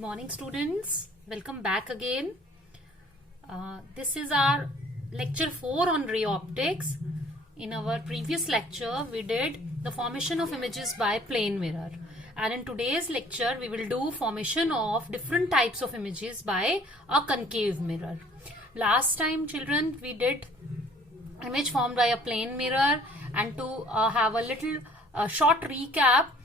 Good morning, students. Welcome back again. This is our lecture 4 on ray optics. In our previous lecture, we did the formation of images by plane mirror. And in today's lecture, we will do formation of different types of images by a concave mirror. Last time, children, we did image formed by a plane mirror, and to have a little short recap,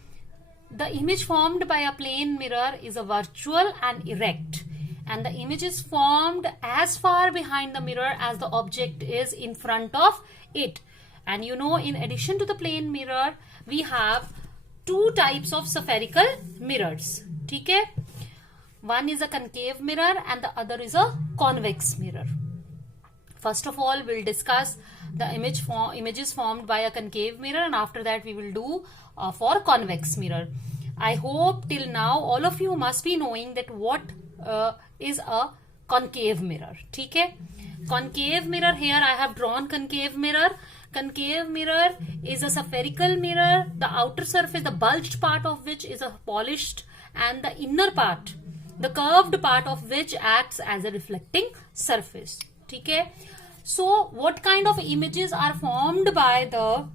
the image formed by a plane mirror is a virtual and erect, and the image is formed as far behind the mirror as the object is in front of it. And you know, in addition to the plane mirror, we have two types of spherical mirrors. Okay? One is a concave mirror and the other is a convex mirror. First of all, we'll discuss the images formed by a concave mirror, and after that we will do for convex mirror. I hope till now all of you must be knowing that what is a concave mirror. ठीक है? Concave mirror, here I have drawn concave mirror. Concave mirror is a spherical mirror. The outer surface, the bulged part of which is a polished, and the inner part, the curved part of which acts as a reflecting surface. ठीक है? So what kind of images are formed by the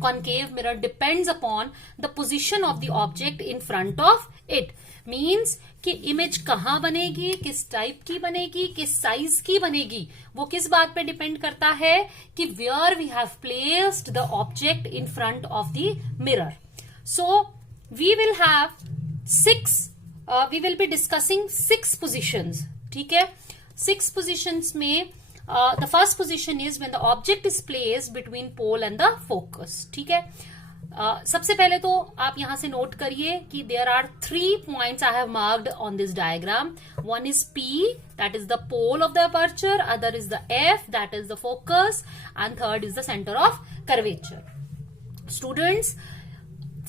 concave mirror depends upon the position of the object in front of it. Means कि image कहाँ बनेगी, किस type की बनेगी, किस size की बनेगी, वो किस बात पे डिपेंड करता है कि where we have placed the object in front of the mirror. So we will have we will be discussing 6 positions. ठीक है? 6 positions में the first position is when the object is placed between pole and the focus. ठीक है? सबसे पहले तो आप यहां से नोट करिए कि there are 3 points I have marked on this diagram. One is P, that is the pole of the aperture, other is the F, that is the focus, and third is the center of curvature. Students,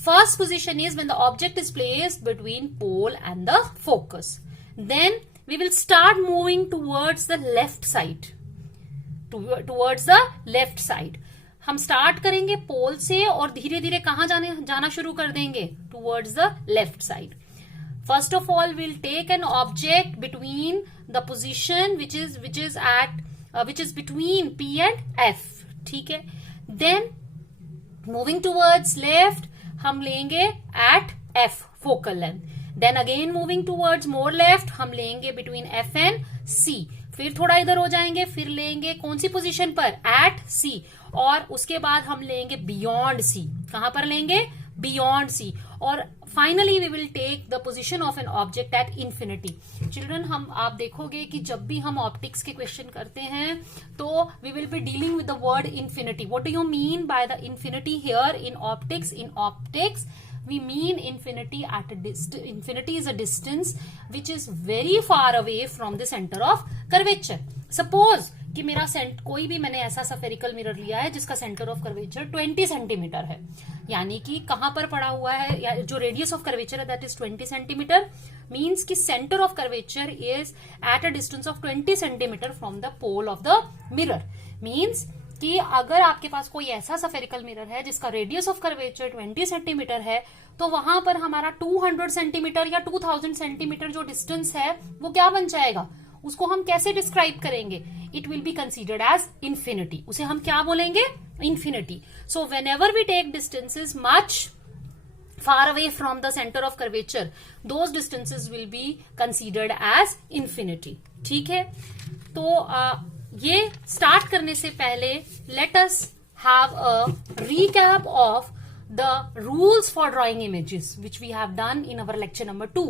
first position is when the object is placed between pole and the focus. Then we will start moving towards the left side. Towards the left side. हम start करेंगे पोल से और धीरे धीरे कहां जाना शुरू कर देंगे? Towards the left side. First of all will take an object between the position which is between P and F. ठीक है? देन मूविंग टुवर्ड्स लेफ्ट हम लेंगे at F focal length. Then again moving towards more left हम लेंगे between F and C. फिर थोड़ा इधर हो जाएंगे, फिर लेंगे कौन सी पोजीशन पर? At C. और उसके बाद हम लेंगे बियॉन्ड C. कहां पर लेंगे? Beyond C. और finally we will take the position of an object at infinity. Children, आप देखोगे कि जब भी हम ऑप्टिक्स के क्वेश्चन करते हैं तो we will be dealing with the word infinity. What do you mean by the infinity here in optics? In optics, we mean infinity at a distance. Infinity is a distance which is very far away from the center of curvature. Suppose कि मेरा कोई भी मैंने ऐसा spherical mirror लिया है जिसका center of curvature 20 centimetre है, यानी कि कहां पर पड़ा हुआ है, या जो radius of curvature है that is 20 सेंटीमीटर, means कि center of curvature is at a distance of 20 centimetre from the pole of the mirror. Means कि अगर आपके पास कोई ऐसा spherical mirror है जिसका रेडियस ऑफ कर्वेचर 20 सेंटीमीटर है, तो वहां पर हमारा 200 सेंटीमीटर या 2000 सेंटीमीटर जो डिस्टेंस है वो क्या बन जाएगा? उसको हम कैसे डिस्क्राइब करेंगे? It will be considered as infinity. उसे हम क्या बोलेंगे? Infinity. So whenever we take distances much far away from the center of curvature, those distances will be considered as infinity. ठीक है? तो ये स्टार्ट करने से पहले let us have a recap of the rules for drawing images which we have done in our lecture number 2.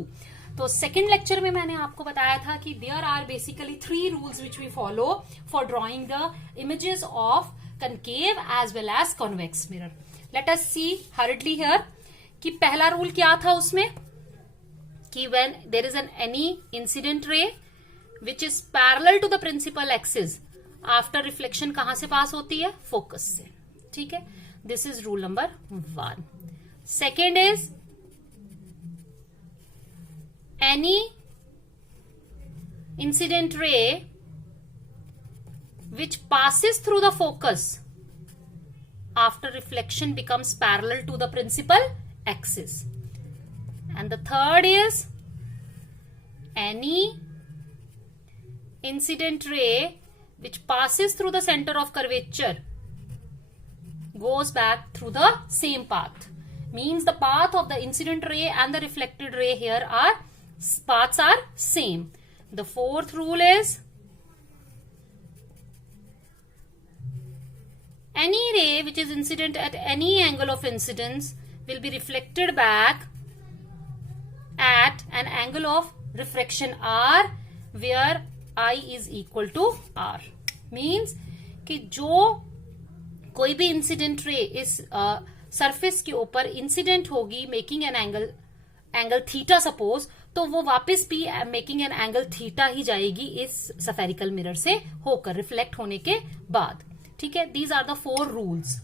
तो second lecture में मैंने आपको बताया था कि there are basically 3 rules which we follow for drawing the images of concave as well as convex mirror. Let us see hurriedly here कि पहला rule क्या था उसमें कि when there is any incident ray which is parallel to the principal axis, after reflection कहां से पास होती है? फोकस से. ठीक है? This is rule number 1. Second is any incident ray which passes through the focus after reflection becomes parallel to the principal axis. And the third is any incident ray which passes through the center of curvature goes back through the same path. Means the path of the incident ray and the reflected ray here are paths are same. The fourth rule is any ray which is incident at any angle of incidence will be reflected back at an angle of refraction r where I is equal to r. Means कि जो कोई भी incident ray इस surface के ऊपर incident होगी making an angle theta suppose, तो वो वापस भी मेकिंग एन एंगल थीटा ही जाएगी इस सफेरिकल मिरर से होकर रिफ्लेक्ट होने के बाद. ठीक है, दीज आर द 4 रूल्स.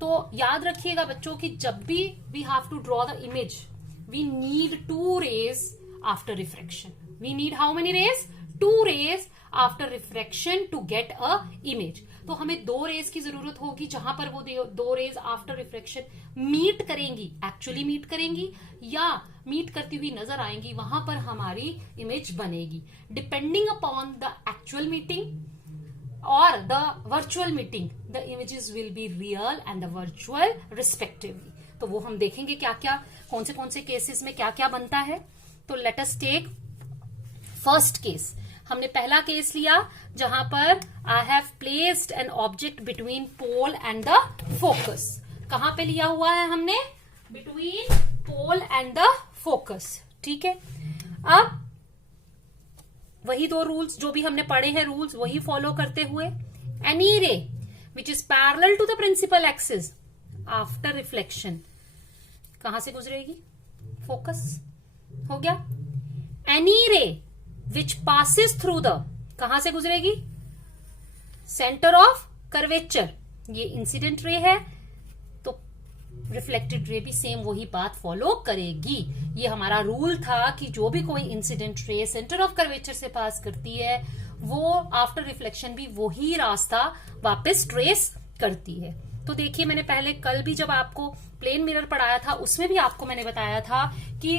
तो याद रखिएगा बच्चों कि जब भी we have to draw the image we need 2 rays after refraction. We need how many rays? 2 rays after refraction to get a image. तो हमें 2 rays की जरूरत होगी जहां पर वो 2 rays आफ्टर रिफ्रैक्शन मीट करेंगी, एक्चुअली मीट करेंगी या मीट करती हुई नजर आएंगी, वहां पर हमारी इमेज बनेगी. Depending upon the actual meeting और the virtual meeting the images will be real and the virtual respectively. तो वो हम देखेंगे क्या क्या कौन से केसेस में क्या क्या बनता है. तो let us take first case. हमने पहला केस लिया जहां पर I have placed an object between pole and the focus. कहां पे लिया हुआ है हमने? Between pole and the focus. ठीक है, अब वही 2 रूल्स जो भी हमने पढ़े हैं रूल्स वही फॉलो करते हुए any ray which is parallel to the principal axis after reflection कहां से गुजरेगी? फोकस. हो गया. Any ray which passes through the कहां से गुजरेगी? Centre of curvature. ये इंसिडेंट रे है तो रिफ्लेक्टेड रे भी सेम वही पाथ फॉलो करेगी. ये हमारा रूल था कि जो भी कोई incident ray centre of curvature से पास करती है वो आफ्टर रिफ्लेक्शन भी वही रास्ता वापस ट्रेस करती है. तो देखिए मैंने पहले कल भी जब आपको प्लेन मिरर पढ़ाया था उसमें भी आपको मैंने बताया था कि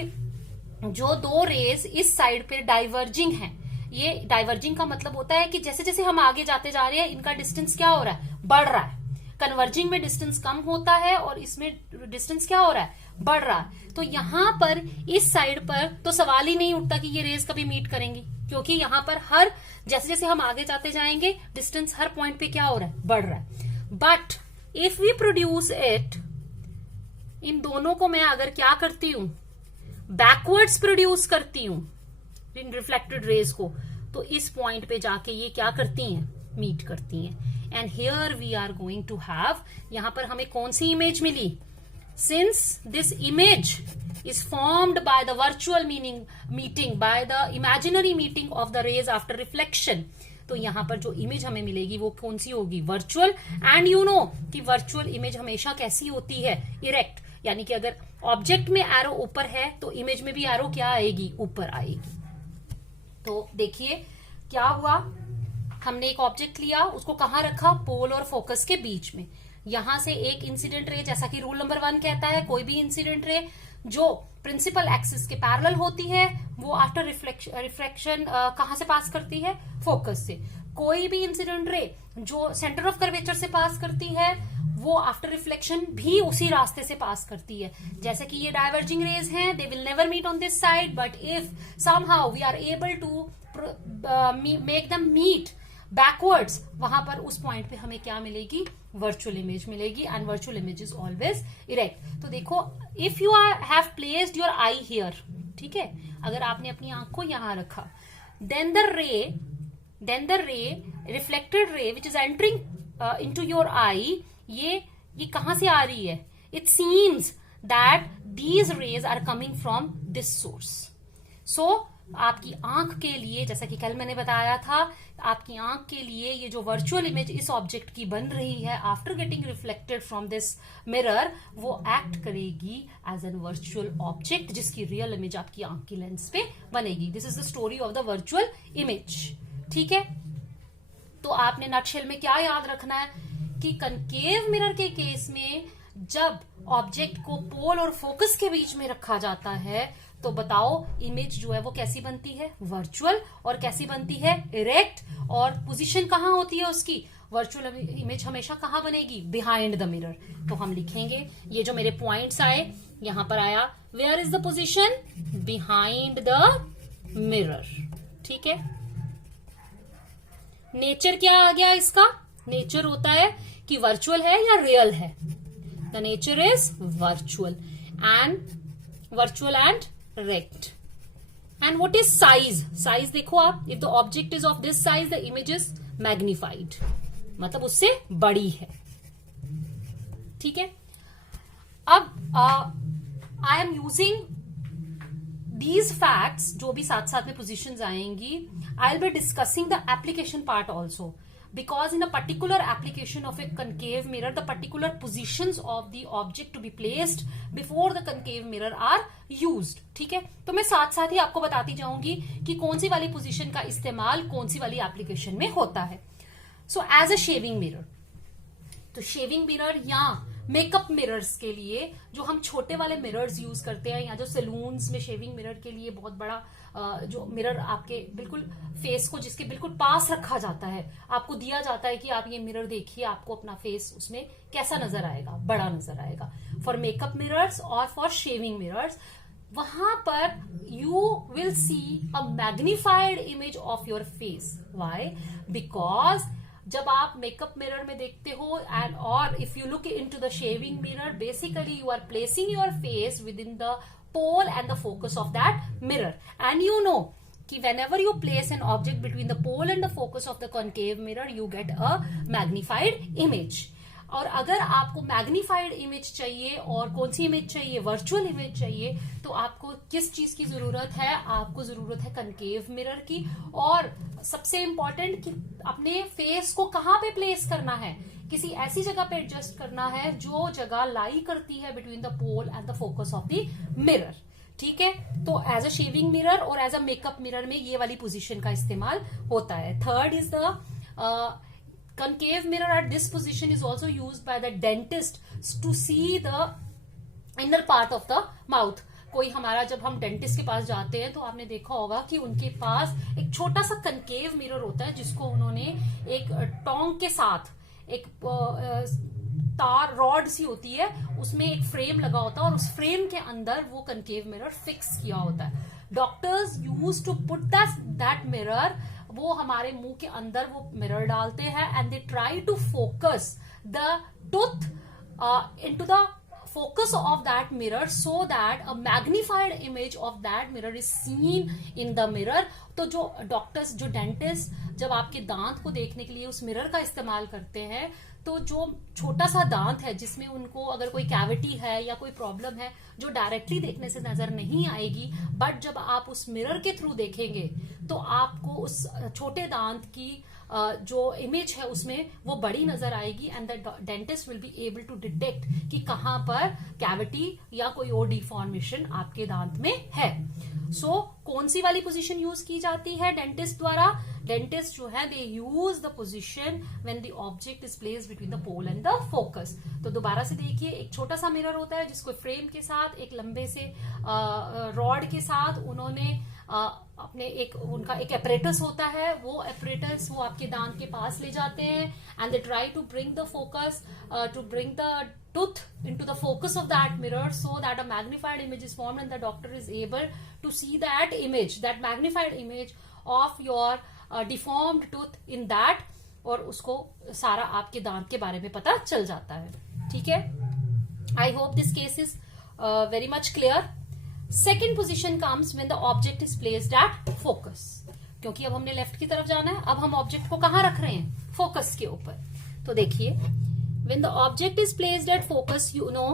जो 2 रेज इस साइड पे डाइवर्जिंग हैं, ये डाइवर्जिंग का मतलब होता है कि जैसे जैसे हम आगे जाते जा रहे हैं इनका डिस्टेंस क्या हो रहा है? बढ़ रहा है. कन्वर्जिंग में डिस्टेंस कम होता है और इसमें डिस्टेंस क्या हो रहा है? बढ़ रहा है. तो यहां पर इस साइड पर तो सवाल ही नहीं उठता कि ये रेज कभी मीट करेंगी, क्योंकि यहां पर हर जैसे जैसे हम आगे जाते जाएंगे डिस्टेंस हर पॉइंट पे क्या हो रहा है? बढ़ रहा है. But if we produce it, इन दोनों को मैं अगर क्या करती हूं? बैकवर्ड्स प्रोड्यूस करती हूं इन रिफ्लेक्टेड रेज को, तो इस पॉइंट पे जाके ये क्या करती हैं? मीट करती हैं. And here we are going to have, यहां पर हमें कौन सी इमेज मिली? Since this image is formed by the virtual meeting by the imaginary meeting of the rays after reflection. तो यहां पर जो इमेज हमें मिलेगी वो कौन सी होगी? वर्चुअल. एंड यू नो कि वर्चुअल इमेज हमेशा कैसी होती है? इरेक्ट. यानी कि अगर ऑब्जेक्ट में एरो ऊपर है तो इमेज में भी एरो क्या आएगी? ऊपर आएगी. तो देखिए क्या हुआ, हमने एक ऑब्जेक्ट लिया, उसको कहां रखा? पोल और फोकस के बीच में. यहां से एक इंसिडेंट रे, जैसा कि रूल नंबर 1 कहता है, कोई भी इंसिडेंट रे जो प्रिंसिपल एक्सिस के पैरेलल होती है वो आफ्टर रिफ्रैक्शन कहां से पास करती है? फोकस से. कोई भी इंसिडेंट रे जो सेंटर ऑफ कर्वेचर से पास करती है वो आफ्टर रिफ्लेक्शन भी उसी रास्ते से पास करती है. जैसे कि ये डाइवर्जिंग रेज हैं, they will never meet on this side, but if somehow we are able to make them meet backwards, वहां पर उस पॉइंट पे हमें क्या मिलेगी? वर्चुअल इमेज मिलेगी. And virtual image is always erect. तो देखो if you have placed your eye here, ठीक है, अगर आपने अपनी आंख को यहां रखा, then the ray reflected ray which is entering into your eye, ये कहां से आ रही है? It seems that these rays are coming from this source. So आपकी आंख के लिए, जैसा कि कल मैंने बताया था, आपकी आंख के लिए ये जो वर्चुअल इमेज इस ऑब्जेक्ट की बन रही है after getting reflected from this mirror, वो एक्ट करेगी एज एन वर्चुअल ऑब्जेक्ट जिसकी रियल इमेज आपकी आंख की लेंस पे बनेगी. This is the story of the virtual image. ठीक है, तो आपने नटशेल में क्या याद रखना है कि कनकेव मिरर के केस में जब ऑब्जेक्ट को पोल और फोकस के बीच में रखा जाता है तो बताओ इमेज जो है वो कैसी बनती है, वर्चुअल, और कैसी बनती है, इरेक्ट, और पोजीशन कहाँ होती है उसकी, वर्चुअल इमेज हमेशा कहाँ बनेगी, बिहाइंड द मिरर। तो हम लिखेंगे, ये जो मेरे पॉइंट्स आए, यहां पर आया where is the position, behind the mirror. ठीक है, नेचर क्या आ गया इसका, नेचर होता है कि वर्चुअल है या रियल है, the nature is virtual and erect. And what is size, size देखो आप, if the object is of this size the image is magnified, मतलब उससे बड़ी है। ठीक है, अब I am using these facts, जो भी साथ साथ में पोजिशन आएंगी, I will be discussing the application part also, because in a particular application of a concave mirror the particular positions of the object to be placed before the concave mirror are used। ठीक है, तो मैं साथ साथ ही आपको बताती जाऊंगी कि कौन सी वाली पोजीशन का इस्तेमाल कौन सी वाली एप्लीकेशन में होता है। So as a shaving mirror, तो शेविंग मिरर या मेकअप मिरर्स के लिए जो हम छोटे वाले मिरर्स यूज करते हैं, या जो सैलून्स में शेविंग मिरर के लिए बहुत बड़ा जो मिरर आपके बिल्कुल फेस को जिसके बिल्कुल पास रखा जाता है, आपको दिया जाता है कि आप ये मिरर देखिए, आपको अपना फेस उसमें कैसा नजर आएगा, बड़ा नजर आएगा। फॉर मेकअप मिरर्स और फॉर शेविंग मिरर्स, वहां पर you will see a magnified image of your face. Why? Because जब आप मेकअप मिरर में देखते हो एंड और if you look into the shaving mirror, basically you are placing your face within the pole and the focus of that mirror, and you know कि whenever you place an object between the pole and the focus of the concave mirror you get a magnified image। और अगर आपको magnified image चाहिए, और कौन सी image चाहिए, virtual image चाहिए, तो आपको किस चीज की जरूरत है, आपको जरूरत है कनकेव मिरर की। और सबसे इंपॉर्टेंट कि अपने फेस को कहां पे प्लेस करना है, किसी ऐसी जगह पे एडजस्ट करना है जो जगह लाई करती है between the pole and the focus of the mirror. ठीक है, तो एज अ शेविंग मिरर और एज अ मेकअप मिरर में ये वाली पोजीशन का इस्तेमाल होता है। Third is the concave mirror at this position is also used by the dentist to see the inner part of the mouth। कोई हमारा जब हम डेंटिस्ट के पास जाते हैं तो आपने देखा होगा कि उनके पास एक छोटा सा कनकेव मिरर होता है, जिसको उन्होंने एक टोंग के साथ, एक तार रॉड सी होती है, उसमें एक फ्रेम लगा होता है और उस फ्रेम के अंदर वो कनकेव मिरर फिक्स किया होता है। Doctors use to put that mirror, वो हमारे मुंह के अंदर वो मिरर डालते हैं and they try to focus the tooth into the focus of that mirror so that a magnified image of that mirror is seen in the mirror। तो जो डॉक्टर्स, जो डेंटिस्ट जब आपके दांत को देखने के लिए उस मिरर का इस्तेमाल करते हैं, तो जो छोटा सा दांत है जिसमें उनको अगर कोई कैविटी है या कोई प्रॉब्लम है जो डायरेक्टली देखने से नजर नहीं आएगी, बट जब आप उस मिरर के थ्रू देखेंगे तो आपको उस छोटे दांत की जो इमेज है उसमें वो बड़ी नजर आएगी and the dentist will be able to detect कि कहां पर कैविटी या कोई और डिफॉर्मेशन आपके दांत में है। सो कौन सी वाली पोजीशन यूज की जाती है डेंटिस्ट द्वारा? डेंटिस्ट जो है they use the position when the object is placed between the pole and the focus. तो दोबारा से देखिए, एक छोटा सा मिरर होता है जिसको फ्रेम के साथ एक लंबे से रॉड के साथ उन्होंने अपने उनका एक एपरेटस होता है, वो एपरेटस वो आपके दांत के पास ले जाते हैं and they try to bring the focus to bring the tooth into the focus of that mirror so that a magnified image is formed and the doctor is able to see that image, that magnified image of your deformed tooth in that, और उसको सारा आपके दांत के बारे में पता चल जाता है। ठीक है, I hope this case is very much clear। Second position comes when the object is placed at focus। क्योंकि अब हमने लेफ्ट की तरफ जाना है, अब हम ऑब्जेक्ट को कहां रख रहे हैं? फोकस के ऊपर। तो देखिए, when the object is placed at focus, you know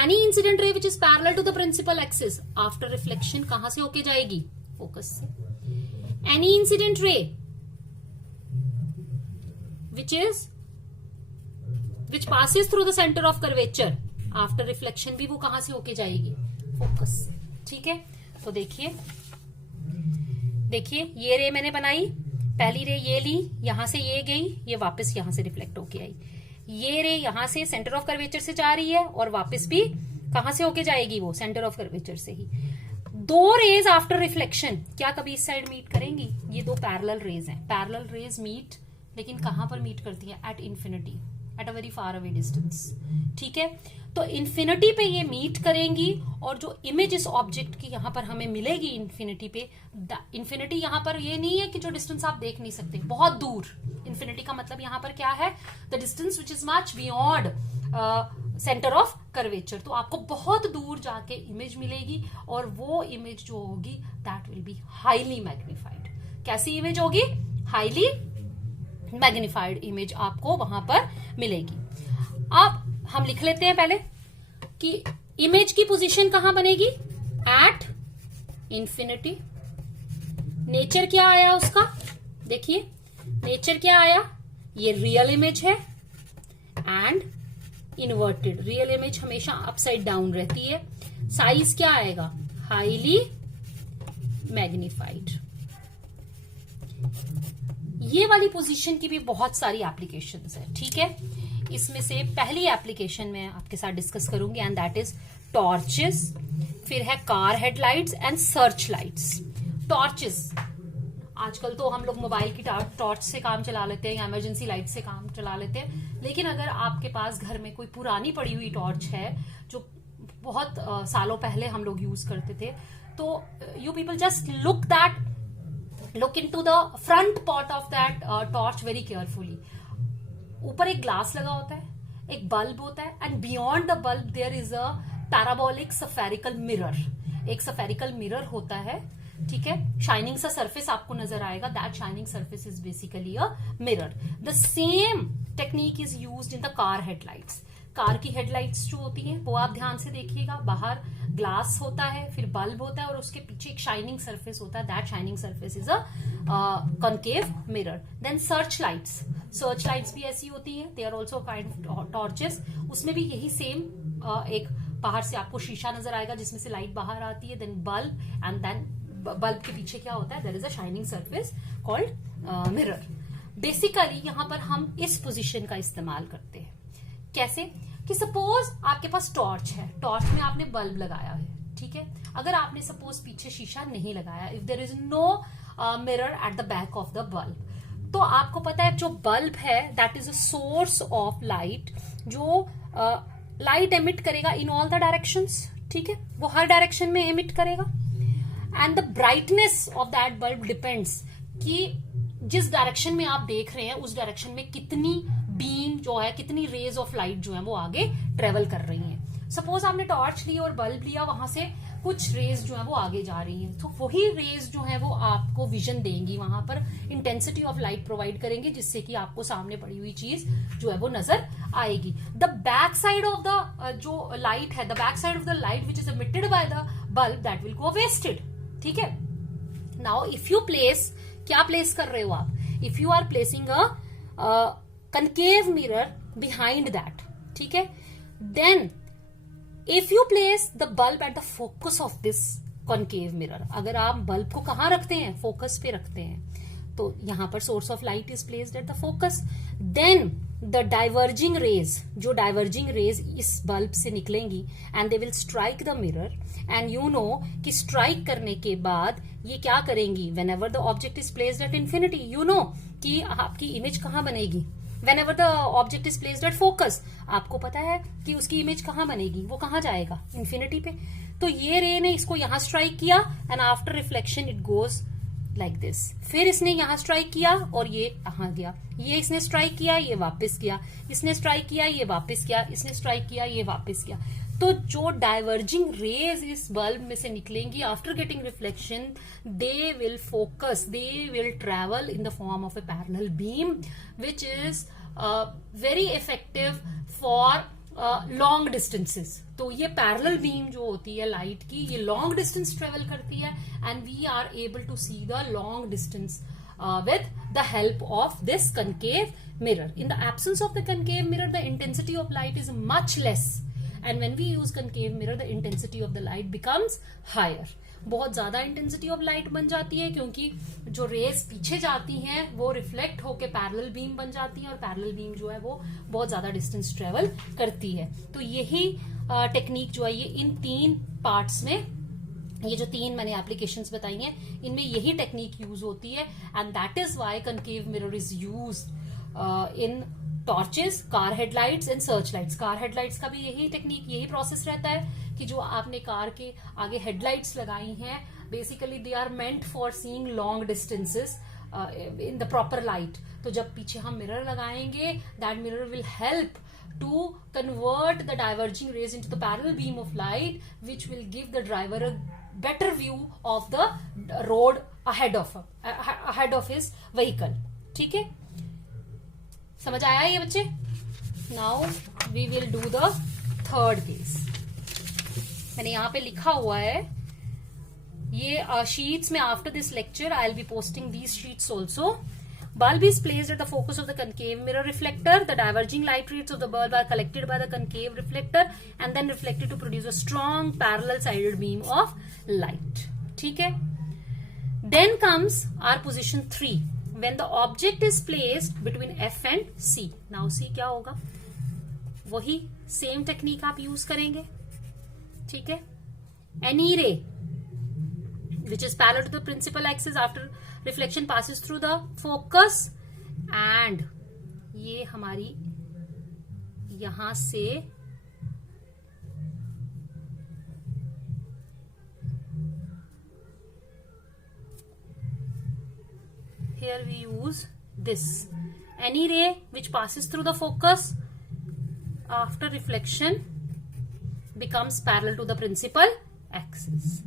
any incident ray which is parallel to the principal axis after reflection कहां से होके जाएगी? फोकस से। any incident ray which passes through the center of curvature after reflection भी वो कहां से होके जाएगी? फोकस से। ठीक है, तो देखिए ये रे मैंने बनाई, पहली रे ये ली, यहां से ये गई, ये वापस यहां से रिफ्लेक्ट होके आई। ये रे यहां से सेंटर ऑफ कर्वेचर से जा रही है और वापस भी कहां से होके जाएगी? वो सेंटर ऑफ कर्वेचर से ही। दो रेज आफ्टर रिफ्लेक्शन क्या कभी इस साइड मीट करेंगी? ये दो पैरेलल रेज हैं, पैरेलल रेज मीट, लेकिन कहां पर मीट करती है? At infinity, at a very far away distance. ठीक है, तो इन्फिनिटी पे ये मीट करेंगी और जो इमेज इस ऑब्जेक्ट की यहां पर हमें मिलेगी इन्फिनिटी पे, इन्फिनिटी यहां पर ये नहीं है कि जो डिस्टेंस आप देख नहीं सकते, बहुत दूर। इन्फिनिटी का मतलब यहां पर क्या है? The distance which is much beyond centre of curvature. तो आपको बहुत दूर जाके इमेज मिलेगी और वो इमेज जो होगी that will be highly magnified. कैसी इमेज होगी? हाईली मैग्निफाइड इमेज आपको वहां पर मिलेगी। अब हम लिख लेते हैं पहले कि इमेज की पोजीशन कहां बनेगी? At infinity. नेचर क्या आया उसका? देखिए नेचर क्या आया, ये रियल इमेज है एंड इन्वर्टेड। रियल इमेज हमेशा अपसाइड डाउन रहती है। साइज क्या आएगा? Highly magnified. ये वाली पोजीशन की भी बहुत सारी एप्लीकेशंस है। ठीक है, इसमें से पहली एप्लीकेशन मैं आपके साथ डिस्कस करूंगी एंड दैट इज टॉर्चेस, फिर है car headlights and search lights. Torches, आजकल तो हम लोग मोबाइल की टॉर्च से काम चला लेते हैं या इमरजेंसी लाइट से काम चला लेते हैं, लेकिन अगर आपके पास घर में कोई पुरानी पड़ी हुई टॉर्च है जो बहुत सालों पहले हम लोग यूज करते थे, तो you people just look into the front part of that torch very carefully. ऊपर एक ग्लास लगा होता है, एक बल्ब होता है and beyond the bulb there is a parabolic spherical mirror. एक सफेरिकल मिरर होता है, ठीक है, शाइनिंग सा सरफेस आपको नजर आएगा, that shining surface is basically a mirror. The same technique is used in the car headlights. Car की हेडलाइट्स जो होती हैं वो आप ध्यान से देखिएगा, बाहर ग्लास होता है, फिर बल्ब होता है और उसके पीछे एक शाइनिंग सरफेस होता है, that shining surface is a concave mirror. Then search lights भी ऐसी होती है, they are also kind of torches. उसमें भी यही सेम एक बाहर से आपको शीशा नजर आएगा जिसमें से लाइट बाहर आती है, then bulb and then bulb के पीछे क्या होता है? There is a shining surface called mirror. Basically यहां पर हम इस पोजीशन का इस्तेमाल करते हैं। कैसे? कि सपोज आपके पास टॉर्च है, टॉर्च में आपने बल्ब लगाया है, ठीक है, अगर आपने सपोज पीछे शीशा नहीं लगाया, if there is no mirror at the back of the bulb, तो आपको पता है जो बल्ब है that is a source of light जो लाइट एमिट करेगा इन ऑल द डायरेक्शंस। ठीक है, वो हर डायरेक्शन में एमिट करेगा and the brightness of that bulb depends कि जिस डायरेक्शन में आप देख रहे हैं उस डायरेक्शन में कितनी बीम जो है, कितनी रेज ऑफ लाइट जो है वो आगे ट्रेवल कर रही हैं। सपोज आपने टॉर्च ली और बल्ब लिया, वहां से कुछ रेज जो है वो आगे जा रही हैं, तो वही रेज जो है वो आपको विजन देंगी, वहां पर इंटेंसिटी ऑफ लाइट प्रोवाइड करेंगे जिससे कि आपको सामने पड़ी हुई चीज जो है वो नजर आएगी। The back side of the जो लाइट है, the back side of the light which is emitted by the bulb that will go wasted. ठीक है, नाउ इफ यू प्लेस, क्या प्लेस कर रहे हो आप? If you are placing a concave mirror behind that, ठीक है, then if you place the bulb at the focus of this concave mirror, अगर आप बल्ब को कहां रखते हैं? फोकस पे रखते हैं, तो यहां पर source of light is placed at the focus, then the diverging rays, जो डाइवर्जिंग रेज इस बल्ब से निकलेंगी and they will strike the mirror and you know कि स्ट्राइक करने के बाद ये क्या करेंगी? Whenever the object is placed at infinity, you know कि आपकी इमेज कहां बनेगी? Whenever the object is placed at focus, आपको पता है कि उसकी इमेज कहां बनेगी, वो कहां जाएगा? इंफिनिटी पे। तो ये रे ने इसको यहां स्ट्राइक किया and after reflection it goes like this. फिर इसने यहां स्ट्राइक किया और ये कहां गया? ये इसने स्ट्राइक किया, ये वापस गया, इसने स्ट्राइक किया, ये वापस गया, इसने स्ट्राइक किया, ये वापस गया। तो जो डाइवर्जिंग रेज इस बल्ब में से निकलेंगी after getting reflection, they will focus, they will travel in the form of A parallel beam which is very effective for long distances. तो ये पैरेलल बीम जो होती है लाइट की, ये लॉन्ग डिस्टेंस ट्रेवल करती है and we are able to see the long distance with the help of this concave mirror. In the absence of the concave mirror, the intensity of light is much less. And when we use concave mirror, the intensity of the light becomes higher. बहुत ज्यादा intensity of light बन जाती है क्योंकि जो raise पीछे जाती हैं वो रिफ्लेक्ट होके पैरेलल बीम बन जाती है और पैरेलल बीम जो है वो बहुत ज्यादा डिस्टेंस ट्रेवल करती है। तो यही टेक्निक जो है ये इन 3 पार्ट्स में ये जो 3 मैंने एप्लीकेशंस बताई हैं, इनमें यही टेक्निक यूज होती है, and that is why concave mirror is used in torches, car headlights and search lights. Car headlights का भी यही टेक्निक, यही प्रोसेस रहता है कि जो आपने कार के आगे हेडलाइट्स लगाई हैं, basically they are meant for seeing long distances in the proper light. तो जब पीछे हम मिरर लगाएंगे, that mirror will help to convert the diverging rays into the parallel beam of light, which will give the driver a better view of the road ahead of his vehicle. ठीक है, समझ आया ये बच्चे? Now we will do the third case. मैंने यहाँ पे लिखा हुआ है ये sheets में, after this lecture I'll be posting these sheets also. Bulb is placed at the focus of the concave mirror reflector. The diverging light rays of the bulb are collected by the concave reflector and then reflected to produce a strong parallel sided beam of light. ठीक है? Then comes our position 3, when the object is placed between F and C. Now C क्या होगा? वही same technique आप use करेंगे, ठीक है? Any ray which is parallel to the principal axis after reflection passes through the focus, and ये हमारी यहां से here we use this any ray which passes through the focus after reflection becomes parallel to the principal axis.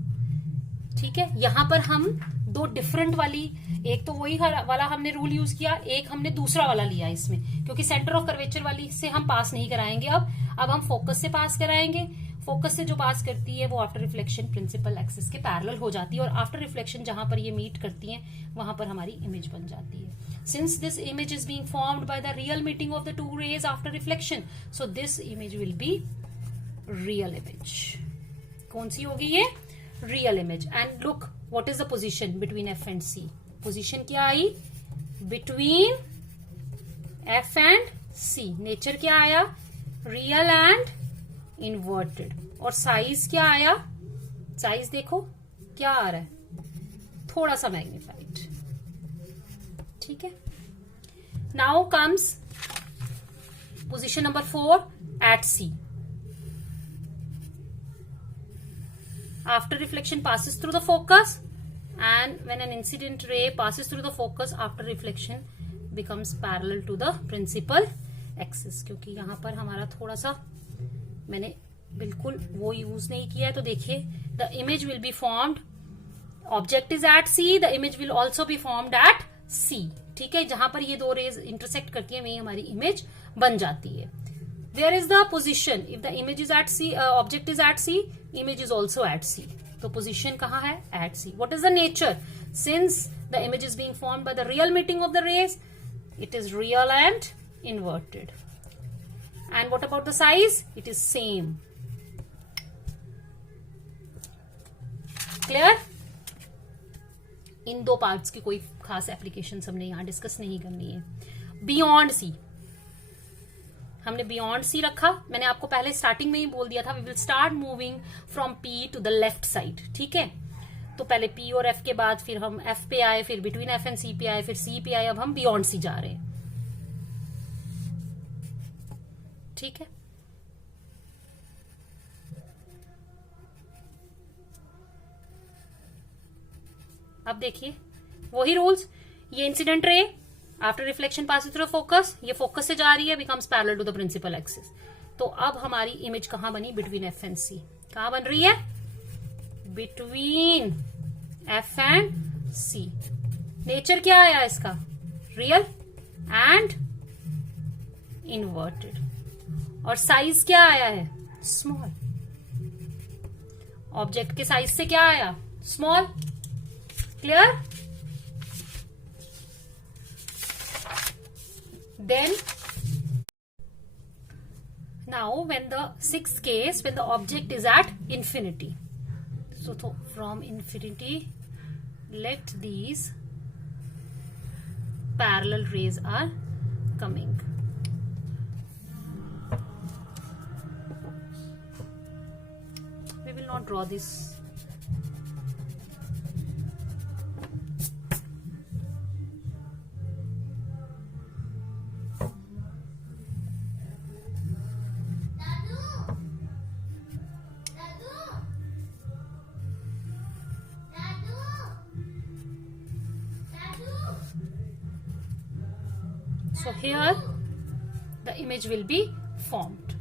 ठीक है, यहां पर हम दो डिफरेंट वाली, एक तो वही वाला हमने रूल यूज किया, एक हमने दूसरा वाला लिया इसमें, क्योंकि सेंटर ऑफ कर्वेचर वाली से हम पास नहीं कराएंगे। अब हम फोकस से पास कराएंगे। फोकस से जो पास करती है वो आफ्टर रिफ्लेक्शन प्रिंसिपल एक्सिस के पैरेलल हो जाती है, और आफ्टर रिफ्लेक्शन जहां पर ये मीट करती हैं वहां पर हमारी इमेज बन जाती है। Since this image is being formed by the real meeting of the two rays after reflection, so this image will be real image. कौन सी होगी ये? Real image. And look what is the position between F and C. Position क्या आई? Between F and C. Nature क्या आया? Real and inverted. और size क्या आया? साइज देखो क्या आ रहा है, थोड़ा सा मैग्निफाइड। ठीक है, now comes position number 4 at C. After reflection passes through the focus, and when an incident ray passes through the focus after reflection becomes parallel to the principal axis. क्योंकि यहां पर हमारा थोड़ा सा मैंने बिल्कुल वो यूज नहीं किया है, तो देखिए the image will be formed, object is at C, the image will also be formed at C. ठीक है, जहां पर ये दो रेज इंटरसेक्ट करती है वही हमारी इमेज बन जाती है। There is the position, if the image is at C, object is at C, image is also at C. तो position कहाँ है? At C. What is the nature? Since the image is being formed by the real meeting of the rays, it is real and inverted. And what about the size? It is same. Clear? इन दो parts की कोई खास application हमने यहाँ discuss नहीं करनी है। Beyond सी, हमने बियॉन्ड सी रखा। मैंने आपको पहले स्टार्टिंग में ही बोल दिया था, we will start moving from P to the left side. ठीक है, तो पहले पी और एफ के बाद फिर हम एफ पे आए, फिर बिटवीन एफ एंड सी पे आए, फिर सी पे आए, अब हम बियॉन्ड सी जा रहे हैं। ठीक है, अब देखिए वही रूल्स। ये incident ray after reflection passing through focus, ये फोकस से जा रही है, becomes parallel to the principal axis. तो अब हमारी इमेज कहां बनी? Between F and C. कहां बन रही है? Between F and C. Nature क्या आया इसका? Real and inverted. और साइज क्या आया है? स्मॉल। ऑब्जेक्ट के साइज से क्या आया? Small. Clear? Then now when the sixth case, when the object is at infinity, so from infinity let these parallel rays are coming. We will not draw this So here the image will be formed.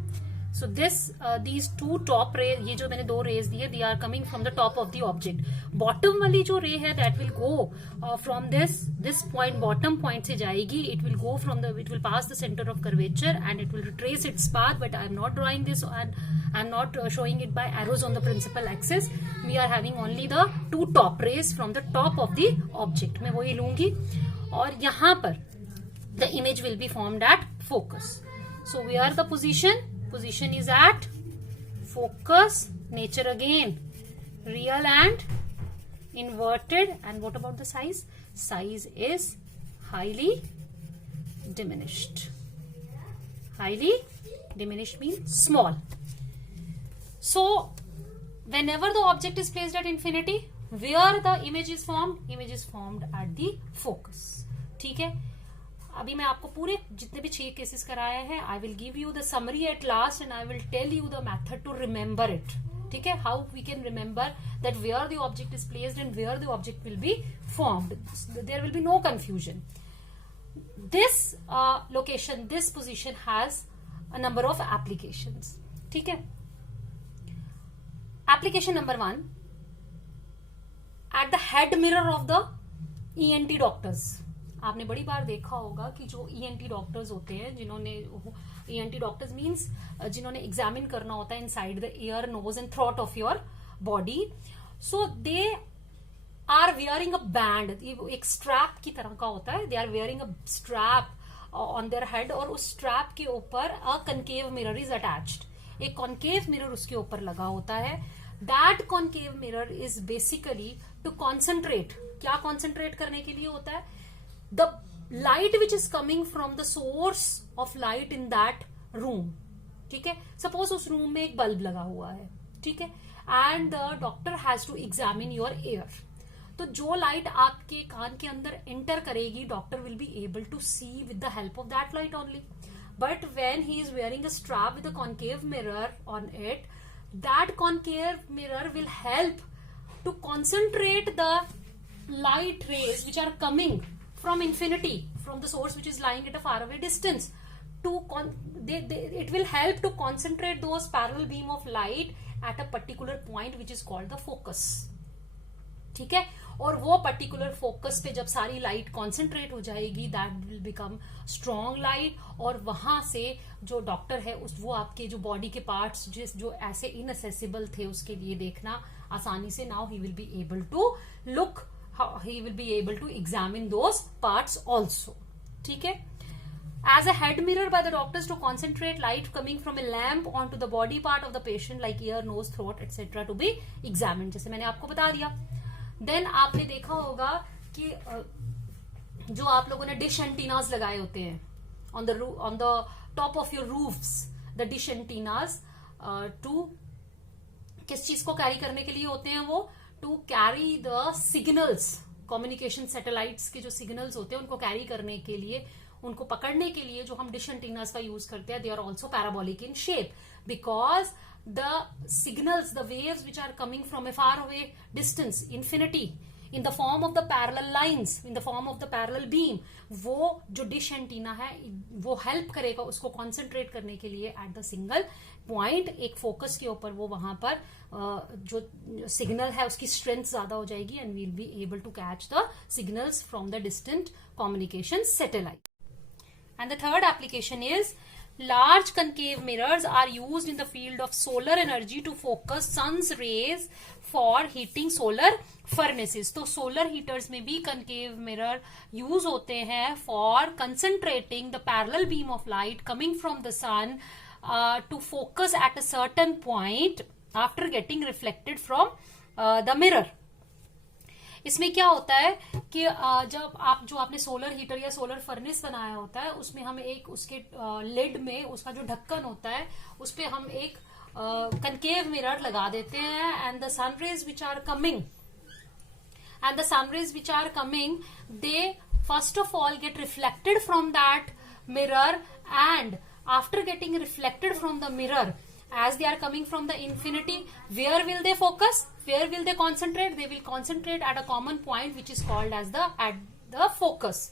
So these two top rays, ये जो मैंने दो rays दिए, they are coming from the top of the object. Bottom वाली जो ray है, that will go from this point, bottom point से जाएगी. It will pass the center of curvature and it will retrace its path. But I am not drawing this and I am not showing it by arrows on the principal axis. We are having only the two top rays from the top of the object. मैं वही लूंगी और यहाँ पर the image will be formed at focus. So where the position is at focus. Nature again, real and inverted. And what about the size? Size is highly diminished. Highly diminished means small. So whenever the object is placed at infinity, where the image is formed at the focus. ठीक है, अभी मैं आपको पूरे जितने भी 6 cases कराए हैं, I will give you the summary at last and I will tell you the method to remember it. ठीक है, how we can remember that where the object is placed and where the object will be formed. There will be no confusion. This location, this position has a number of applications. ठीक है, application number 1, at the head mirror of the ENT doctors. आपने बड़ी बार देखा होगा कि जो ENT doctors होते हैं, जिन्होंने ENT डॉक्टर्स मीन्स जिन्होंने एग्जामिन करना होता है inside the ear, nose and throat of your body. So they are wearing a band. एक स्ट्रैप की तरह का होता है. They are wearing a strap on their head और उस स्ट्रैप के ऊपर a concave mirror is attached. एक कॉन्केव मिरर उसके ऊपर लगा होता है. That concave mirror is basically to concentrate. क्या कॉन्सेंट्रेट करने के लिए होता है? The light which is coming from the source of light in that room. ठीक है, सपोज उस रूम में एक बल्ब लगा हुआ है. ठीक है, and the doctor has to examine your ear. तो जो लाइट आपके कान के अंदर एंटर करेगी, doctor will be able to see with the help of that light only. But when he is wearing a strap with a concave mirror on it, that concave mirror will help to concentrate the light rays which are coming from infinity, from the source which is lying at a far away distance. It will help to concentrate those parallel beam of light at a particular point which is called the focus. ठीक है, और वो particular focus पे जब सारी light concentrate हो जाएगी, that will become strong light. और वहां से जो डॉक्टर है वो आपके जो बॉडी के पार्ट्स जो ऐसे इनअसेसिबल थे उसके लिए देखना आसानी से, now he will be able to look, he will be able to examine those parts also. ठीक है, as a head mirror by the doctors to concentrate light coming from a lamp onto the body part of the patient like ear, nose, throat, etc. to be examined. जैसे मैंने आपको बता दिया. Then आपने देखा होगा कि जो आप लोगों ने डिश एंटीनास लगाए होते हैं on the top of your roofs, the dish antennas to किस चीज को कैरी करने के लिए होते हैं? वो to carry the signals, communication satellites के जो सिग्नल्स होते हैं उनको कैरी करने के लिए, उनको पकड़ने के लिए जो हम डिश एंटीनास का यूज करते हैं, they are also parabolic in shape because the signals, the waves which are coming from a far away distance, infinity, in the form of the parallel lines, in the form of the parallel beam, वो जो dish antenna है वो help करेगा उसको concentrate करने के लिए at the single point, एक फोकस के ऊपर. वो वहां पर जो सिग्नल है उसकी स्ट्रेंथ ज्यादा हो जाएगी and we'll be able to catch the signals from the distant communication satellite. And the third application is large concave mirrors are used in the field of solar energy to focus sun's rays for heating solar furnaces. तो solar heaters में भी concave mirror use होते हैं for concentrating the parallel beam of light coming from the sun to focus at a certain point after getting reflected from the mirror. इसमें क्या होता है कि जब आप जो आपने सोलर हीटर या सोलर फर्नेस बनाया होता है उसमें हम एक उसके लिड में उसका जो ढक्कन होता है उस पे हम एक कनकेव मिरर लगा देते हैं and the sunrays which are coming they first of all get reflected from that mirror and after getting reflected from the mirror as they are coming from the infinity, where will they focus, where will they concentrate? They will concentrate at a common point which is called as the focus.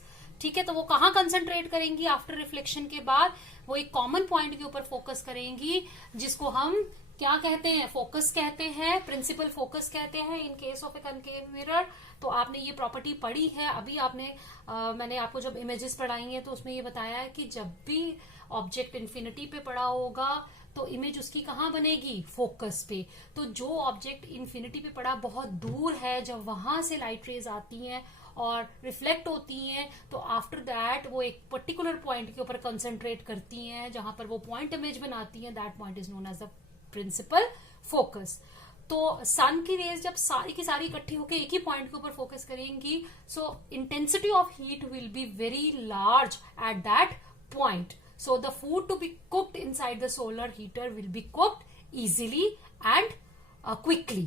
ठीक है, तो वो कहाँ concentrate करेंगी after reflection के बाद? वो एक कॉमन पॉइंट के ऊपर फोकस करेंगी, जिसको हम क्या कहते हैं? फोकस कहते हैं, प्रिंसिपल फोकस कहते हैं इन case of A concave mirror. तो आपने ये प्रॉपर्टी पढ़ी है अभी, आपने मैंने आपको जब इमेजेस पढ़ाई हैं तो उसमें ये बताया है कि जब भी ऑब्जेक्ट इन्फिनिटी पे पड़ा होगा तो इमेज उसकी कहाँ बनेगी? फोकस पे। तो जो ऑब्जेक्ट इन्फिनिटी पे पड़ा बहुत दूर है, जब वहां से लाइट रेज आती हैं और रिफ्लेक्ट होती हैं, तो आफ्टर दैट वो एक पर्टिकुलर पॉइंट के ऊपर कंसंट्रेट करती हैं, जहां पर वो पॉइंट इमेज बनाती हैं। That point is known as the principal focus. तो सन की रेज जब सारी की सारी इकट्ठी होकर एक ही पॉइंट के ऊपर फोकस करेंगी, सो intensity of heat will be very large at that point. So the food to be cooked inside the solar heater will be cooked easily and quickly.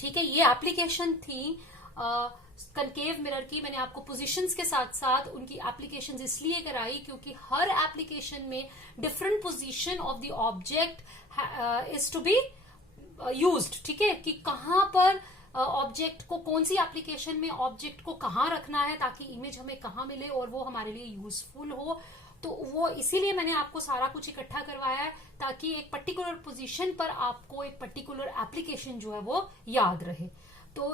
ठीक है, ये एप्लीकेशन थी कनकेव मिरर की. मैंने आपको पोजीशंस के साथ साथ उनकी एप्लीकेशंस इसलिए कराई क्योंकि हर एप्लीकेशन में different position of the object is to be used. ठीक है, कि कहां पर ऑब्जेक्ट को, कौन सी एप्लीकेशन में ऑब्जेक्ट को कहां रखना है ताकि इमेज हमें कहां मिले और वो हमारे लिए यूजफुल हो. तो वो इसीलिए मैंने आपको सारा कुछ इकट्ठा करवाया है ताकि एक पर्टिकुलर पोजीशन पर आपको एक पर्टिकुलर एप्लीकेशन जो है वो याद रहे. तो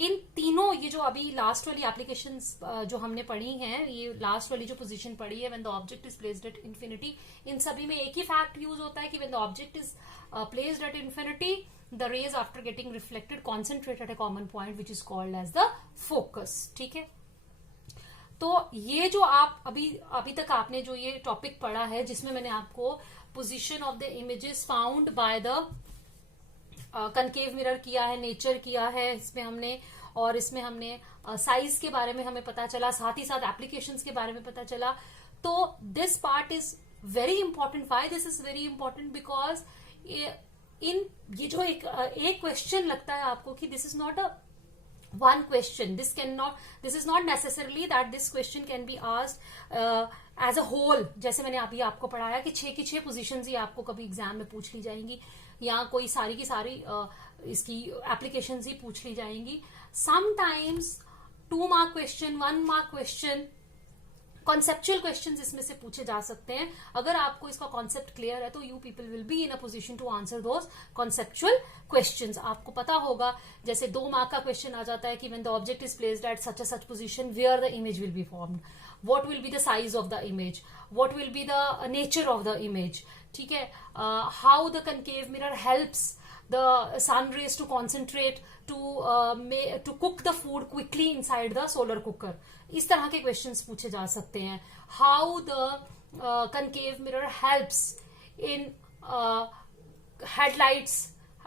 इन तीनों, ये जो अभी लास्ट वाली एप्लीकेशंस जो हमने पढ़ी हैं, ये लास्ट वाली जो पोजीशन पढ़ी है, when the object is placed at infinity, इन सभी में एक ही फैक्ट यूज होता है कि when the object is placed at infinity, the rays after getting reflected concentrate at a common point which is called as the focus. ठीक है, तो ये जो आप अभी तक आपने जो ये टॉपिक पढ़ा है, जिसमें मैंने आपको position of the images found by the concave mirror किया है, नेचर किया है इसमें हमने, और इसमें हमने साइज के बारे में हमें पता चला, साथ ही साथ एप्लीकेशंस के बारे में पता चला. तो this part is very important. Why this is very important? Because in ये जो एक क्वेश्चन लगता है आपको कि this is not a one question, this is not necessarily that this question can be asked as a whole. जैसे मैंने अभी आपको पढ़ाया कि 6 की 6 पोजीशंस ही आपको कभी एग्जाम में पूछ ली जाएंगी, या कोई सारी की सारी इसकी एप्लीकेशंस ही पूछ ली जाएंगी. Sometimes 2 mark question, 1 mark question, conceptual questions इसमें से पूछे जा सकते हैं. अगर आपको इसका कॉन्सेप्ट क्लियर है तो you people will be in a position to answer those conceptual questions. आपको पता होगा, जैसे 2 मार्क का क्वेश्चन आ जाता है कि when the object is placed at such a such position where the image will be formed, what will be the size of the image, what will be the nature of the image. ठीक है, how the concave mirror helps the sun rays to concentrate to cook the food quickly inside the solar cooker. इस तरह के questions पूछे जा सकते हैं. How the concave mirror helps in headlights.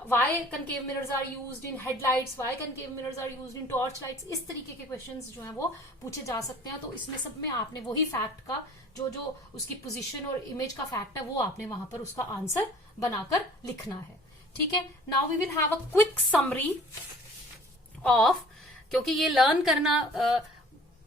Why concave mirrors are used in headlights? Why concave mirrors are used in torch lights? इस तरीके के क्वेश्चंस जो हैं वो पूछे जा सकते हैं. तो इसमें सब में आपने वही फैक्ट का जो उसकी पोजीशन और इमेज का फैक्ट है वो आपने वहां पर उसका आंसर बनाकर लिखना है. ठीक है, now we will have a quick summary of, क्योंकि ये लर्न करना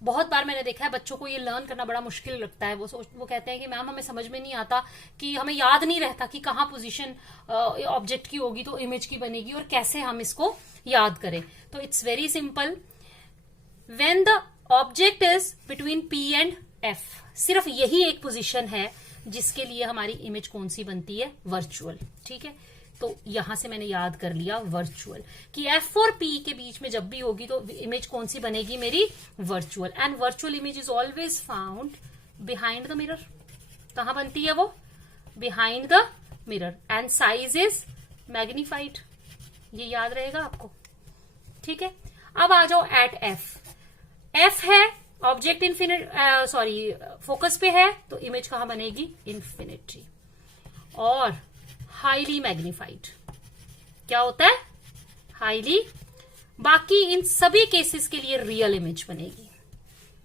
बहुत बार मैंने देखा है बच्चों को ये लर्न करना बड़ा मुश्किल लगता है. वो कहते हैं कि मैम हमें समझ में नहीं आता, कि हमें याद नहीं रहता कि कहाँ पोजीशन ऑब्जेक्ट की होगी तो इमेज की बनेगी और कैसे हम इसको याद करें. तो it's very simple. When the object is between P and F, सिर्फ यही एक पोजीशन है जिसके लिए हमारी इमेज कौन सी बनती है? वर्चुअल. ठीक है, तो यहां से मैंने याद कर लिया वर्चुअल, कि F और P के बीच में जब भी होगी तो इमेज कौन सी बनेगी? मेरी virtual. And virtual image is always found behind the mirror. कहां बनती है वो? Behind the mirror. And size is magnified. ये याद रहेगा आपको. ठीक है, अब आ जाओ एट F है, ऑब्जेक्ट फोकस पे है, तो इमेज कहां बनेगी? इन्फिनिटी. और हाईली मैग्निफाइड. क्या होता है? हाईली. बाकी इन सभी केसेस के लिए रियल इमेज बनेगी.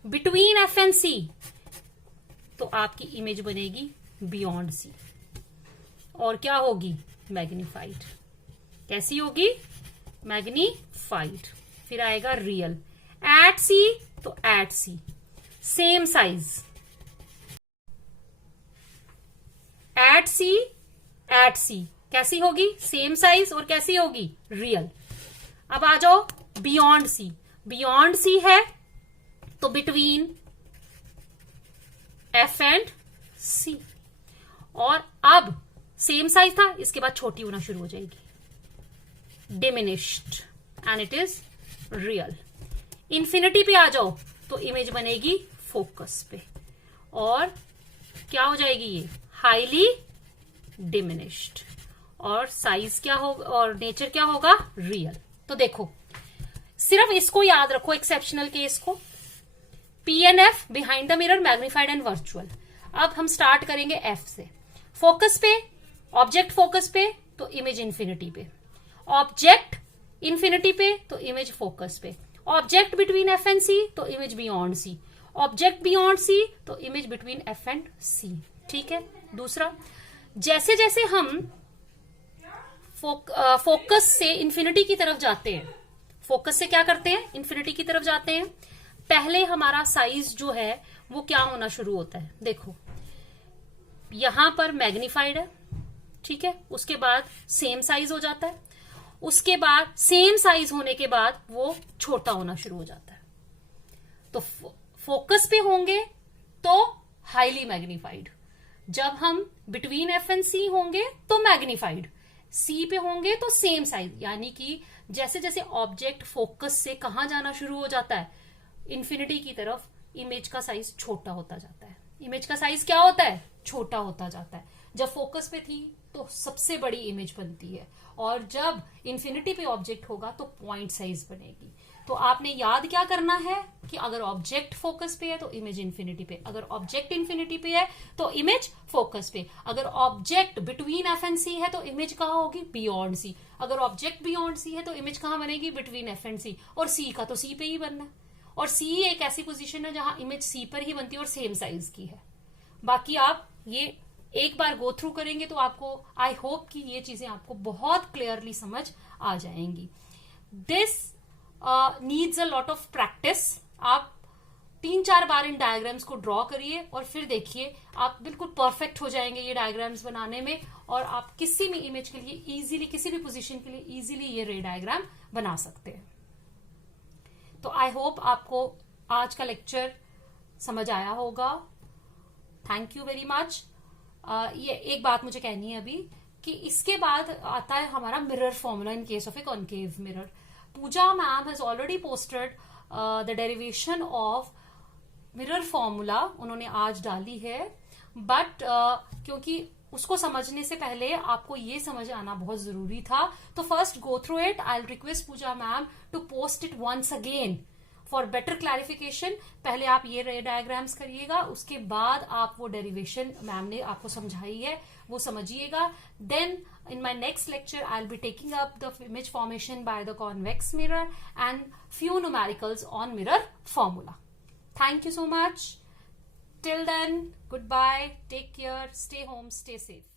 बिटवीन F एंड C तो आपकी इमेज बनेगी बियॉन्ड C. और क्या होगी? मैग्निफाइड. कैसी होगी? मैग्निफाइड. फिर आएगा रियल. एट C तो एट C, सेम साइज. एट C कैसी होगी? Same size. और कैसी होगी? रियल. अब आ जाओ बियॉन्ड C. बियॉन्ड C है तो बिटवीन एफ एंड सी, और अब सेम साइज था, इसके बाद छोटी होना शुरू हो जाएगी, diminished, and it is real. Infinity पे आ जाओ तो इमेज बनेगी फोकस पे, और क्या हो जाएगी ये, हाईली डिमिनिश्ड, और साइज क्या होगा और नेचर क्या होगा, रियल। तो देखो सिर्फ इसको याद रखो, एक्सेप्शनल केस को, P N F, behind the mirror, magnified and virtual. अब हम स्टार्ट करेंगे एफ से। फोकस पे, ऑब्जेक्ट फोकस पे तो इमेज इन्फिनिटी पे, ऑब्जेक्ट इन्फिनिटी पे तो इमेज फोकस पे, object between F and C तो image beyond C, object beyond C तो image between F and C. ठीक है। दूसरा, जैसे जैसे हम फोकस से इन्फिनिटी की तरफ जाते हैं, फोकस से क्या करते हैं, इन्फिनिटी की तरफ जाते हैं, पहले हमारा साइज जो है वो क्या होना शुरू होता है, देखो यहां पर मैग्नीफाइड है, ठीक है, उसके बाद सेम साइज हो जाता है, उसके बाद सेम साइज होने के बाद वो छोटा होना शुरू हो जाता है। तो फोकस पे होंगे तो हाईली मैग्नीफाइड, जब हम बिटवीन एफ एंड सी होंगे तो मैग्नीफाइड, सी पे होंगे तो सेम साइज, यानी कि जैसे जैसे ऑब्जेक्ट फोकस से कहां जाना शुरू हो जाता है, इन्फिनिटी की तरफ, इमेज का साइज छोटा होता जाता है। इमेज का साइज क्या होता है, छोटा होता जाता है। जब फोकस पे थी तो सबसे बड़ी इमेज बनती है, और जब इन्फिनिटी पे ऑब्जेक्ट होगा तो पॉइंट साइज बनेगी। तो आपने याद क्या करना है कि अगर ऑब्जेक्ट फोकस पे है तो इमेज इन्फिनिटी पे, अगर ऑब्जेक्ट इन्फिनिटी पे है तो इमेज फोकस पे, अगर ऑब्जेक्ट बिटवीन एफ एंड सी है तो इमेज कहाँ होगी, बियॉन्ड सी, अगर ऑब्जेक्ट बियॉन्ड सी है तो इमेज कहाँ बनेगी, बिटवीन एफ एंड सी, और सी का तो सी पे ही बनना है, और सी एक ऐसी पोजीशन है जहां इमेज सी पर ही बनती है और सेम साइज की है। बाकी आप ये एक बार गो थ्रू करेंगे तो आपको, आई होप कि ये चीजें आपको बहुत क्लियरली समझ आ जाएंगी। This needs a lot of practice. आप 3-4 बार इन डायग्राम्स को ड्रॉ करिए और फिर देखिए आप बिल्कुल परफेक्ट हो जाएंगे ये डायग्राम्स बनाने में, और आप किसी भी इमेज के लिए इजीली, किसी भी पोजीशन के लिए इजीली ये रे डायग्राम बना सकते हैं। तो आई होप आपको आज का लेक्चर समझ आया होगा। Thank you very much. ये एक बात मुझे कहनी है अभी कि इसके बाद आता है हमारा mirror formula in case of a concave mirror. Pooja ma'am has already posted the derivation of mirror formula, उन्होंने आज डाली है, बट क्योंकि उसको समझने से पहले आपको ये समझ आना बहुत जरूरी था, तो first go through it. I will request Pooja ma'am to post it once again for better clarification. पहले आप ये रे डायग्राम्स करिएगा, उसके बाद आप वो डेरिवेशन मैम ने आपको समझाई है वो समझिएगा। Then in my next lecture I'll be taking up the image formation by the convex mirror and few numericals on mirror formula. Thank you so much. Till then, goodbye, take care, stay home, stay safe.